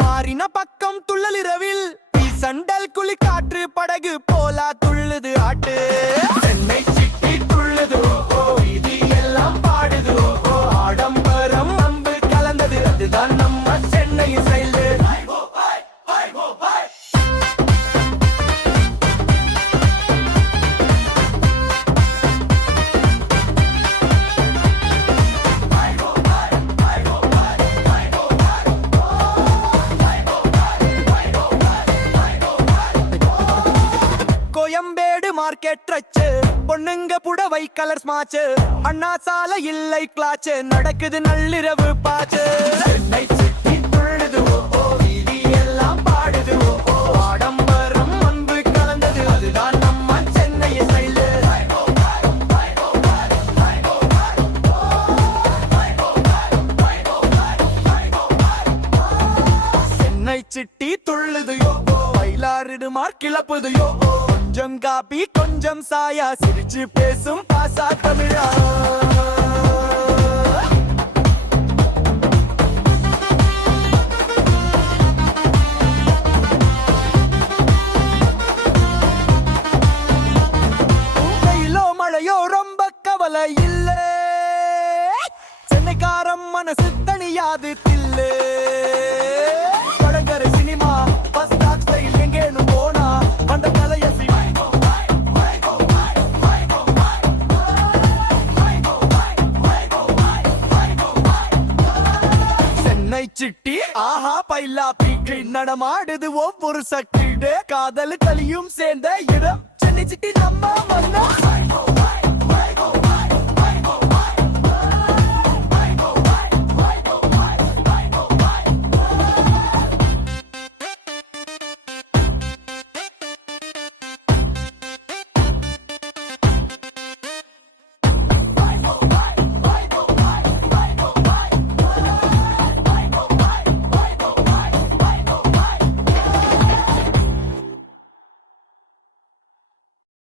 மாறின பக்கம் துள்ளலிரவில் சண்டல் குளி காற்று படகு போலா துள்ளுது ஆட்டு சென்னை சிட்டி துள்ளுது இது எல்லாம் பாடுது ஆடம்பரம் அம்பு கலந்தது அதுதான் நம்ம சென்னை செயல்து கோயம்பேடு மார்க்கெட் ரச்சு பொண்ணுங்க புடவை கலர் ஸ்மாச்சு அண்ணா சாலை இல்லை கிளாச்சு நடக்குது நள்ளிரவு பாச்சு சென்னை சிட்டி துள்ளுது வீதி எல்லாம் பாடுது ஆடம்பரம் அன்பு கலந்தது அதுதான் நம்ம சென்னை ஸ்டைலு சென்னை சிட்டி துள்ளுது மயிலாறு மார்க் கிளப்புது கொஞ்சம் காப்பி கொஞ்சம் சாயா சிரிச்சு பேசும் பாசா தமிழா வெயிலோ மழையோ ரொம்ப கவலை இல்ல சென்னைக்காரம் மனசு தனியாது தில்லு படங்கரை சினிமா பஸ் ஸ்டாப்ல எங்கேனும் போனா அந்த கலைய சென்னை சிட்டி ஆஹா பைலா பீக்கி நடமாடுது ஒவ்வொரு சக்திடே காதல் கலியும் சேர்ந்த இடம் சென்னை சிட்டி நம்ம மன்ன